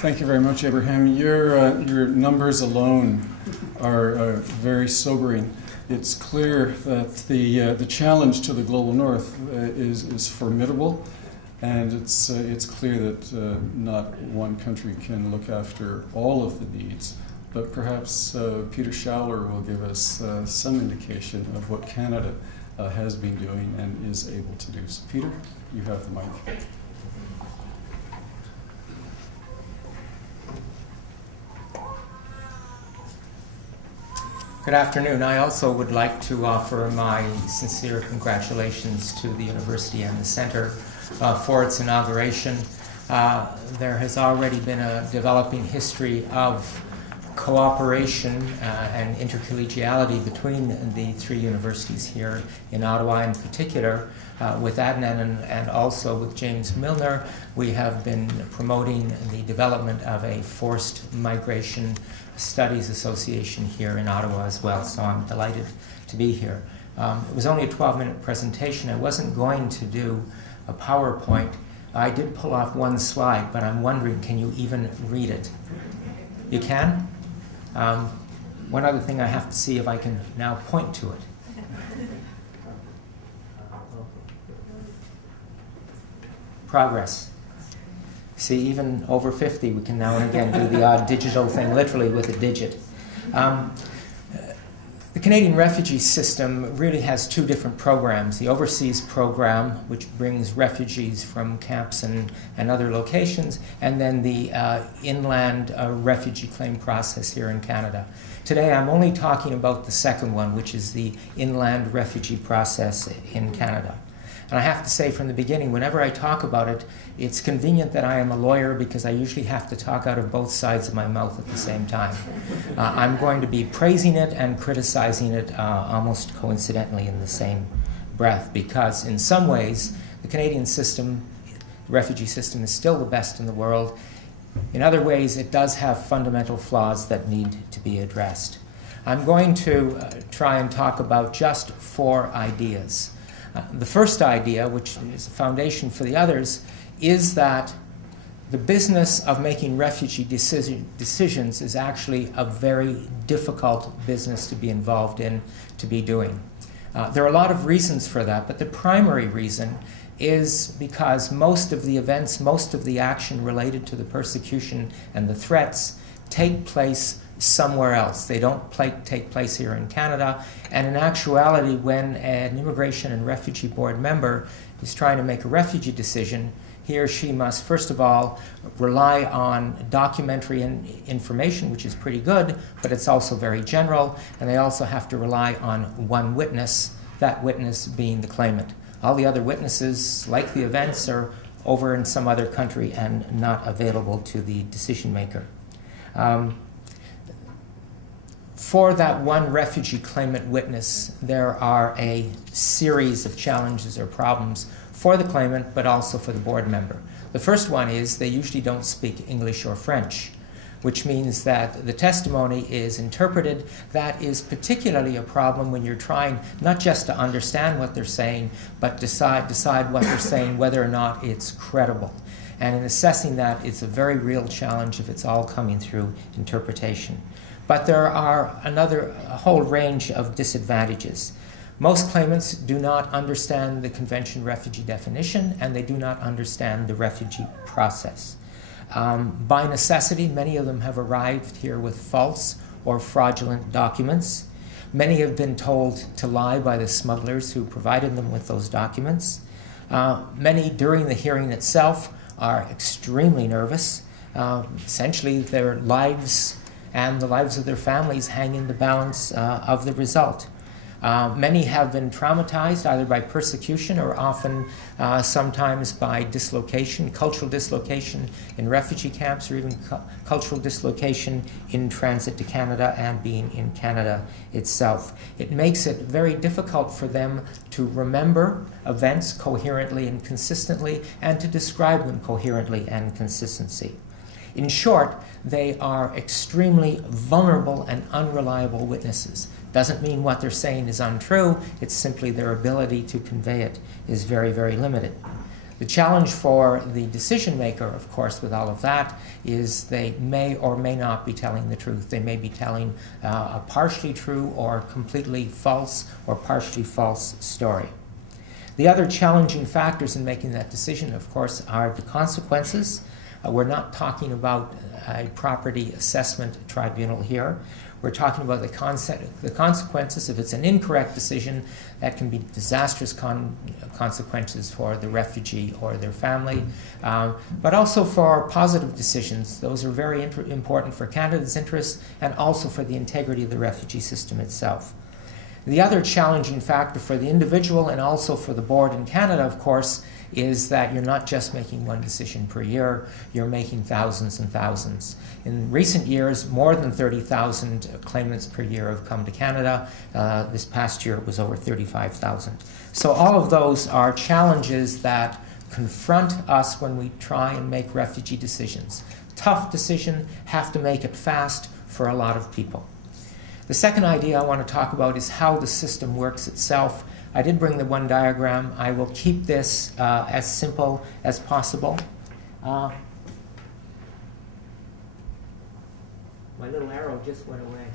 Thank you very much, Abraham. Your numbers alone are very sobering. It's clear that the challenge to the global north is formidable, and it's clear that not one country can look after all of the needs. But perhaps Peter Showler will give us some indication of what Canada has been doing and is able to do. So, Peter, you have the mic. Good afternoon. I also would like to offer my sincere congratulations to the University and the Centre for its inauguration. There has already been a developing history of cooperation and intercollegiality between the three universities here in Ottawa. In particular, with Adnan and also with James Milner, we have been promoting the development of a forced migration studies association here in Ottawa as well, so I'm delighted to be here. It was only a 12-minute presentation. I wasn't going to do a PowerPoint. I did pull off one slide, but I'm wondering, can you even read it? You can? One other thing, I have to see if I can now point to it. Progress. See, even over 50, we can now and again do the odd digital thing, literally with a digit. The Canadian refugee system really has two different programs. The overseas program, which brings refugees from camps and other locations, and then the inland refugee claim process here in Canada. Today I'm only talking about the second one, which is the inland refugee process in Canada. And I have to say from the beginning, whenever I talk about it, it's convenient that I am a lawyer because I usually have to talk out of both sides of my mouth at the same time. I'm going to be praising it and criticizing it almost coincidentally in the same breath, because in some ways the Canadian system, the refugee system, is still the best in the world. In other ways, it does have fundamental flaws that need to be addressed. I'm going to try and talk about just 4 ideas. The first idea, which is the foundation for the others, is that the business of making refugee decisions is actually a very difficult business to be involved in, to be doing. There are a lot of reasons for that, but the primary reason is because most of the events, most of the action related to the persecution and the threats take place somewhere else. They don't take place here in Canada. And in actuality, when an Immigration and Refugee Board member is trying to make a refugee decision, he or she must, first of all, rely on documentary information, which is pretty good, but it's also very general. And they also have to rely on one witness, that witness being the claimant. All the other witnesses, like the events, are over in some other country and not available to the decision maker. For that one refugee claimant witness, there are a series of challenges or problems for the claimant, but also for the board member. The first one is they usually don't speak English or French, which means that the testimony is interpreted. That is particularly a problem when you're trying not just to understand what they're saying, but decide what they're saying, whether or not it's credible. And in assessing that, it's a very real challenge if it's all coming through interpretation. But there are a whole range of disadvantages. Most claimants do not understand the Convention refugee definition, and they do not understand the refugee process. By necessity, many of them have arrived here with false or fraudulent documents. Many have been told to lie by the smugglers who provided them with those documents. Many, during the hearing itself, are extremely nervous. Essentially, their lives and the lives of their families hang in the balance of the result. Many have been traumatized either by persecution or often sometimes by dislocation, cultural dislocation in refugee camps, or even cultural dislocation in transit to Canada and being in Canada itself. It makes it very difficult for them to remember events coherently and consistently and to describe them coherently and consistently. In short, they are extremely vulnerable and unreliable witnesses. Doesn't mean what they're saying is untrue, it's simply their ability to convey it is very, very limited. The challenge for the decision maker, of course, with all of that is they may or may not be telling the truth. They may be telling a partially true or completely false or partially false story. The other challenging factors in making that decision, of course, are the consequences. We're not talking about a property assessment tribunal here. We're talking about the consequences. If it's an incorrect decision, that can be disastrous consequences for the refugee or their family, but also for positive decisions. Those are very important for Canada's interests and also for the integrity of the refugee system itself. The other challenging factor for the individual and also for the board in Canada, of course, is that you're not just making one decision per year, you're making thousands and thousands. In recent years, more than 30,000 claimants per year have come to Canada. This past year it was over 35,000. So all of those are challenges that confront us when we try and make refugee decisions. Tough decision, have to make it fast for a lot of people. The second idea I want to talk about is how the system works itself. I did bring the one diagram. I will keep this as simple as possible. My little arrow just went away.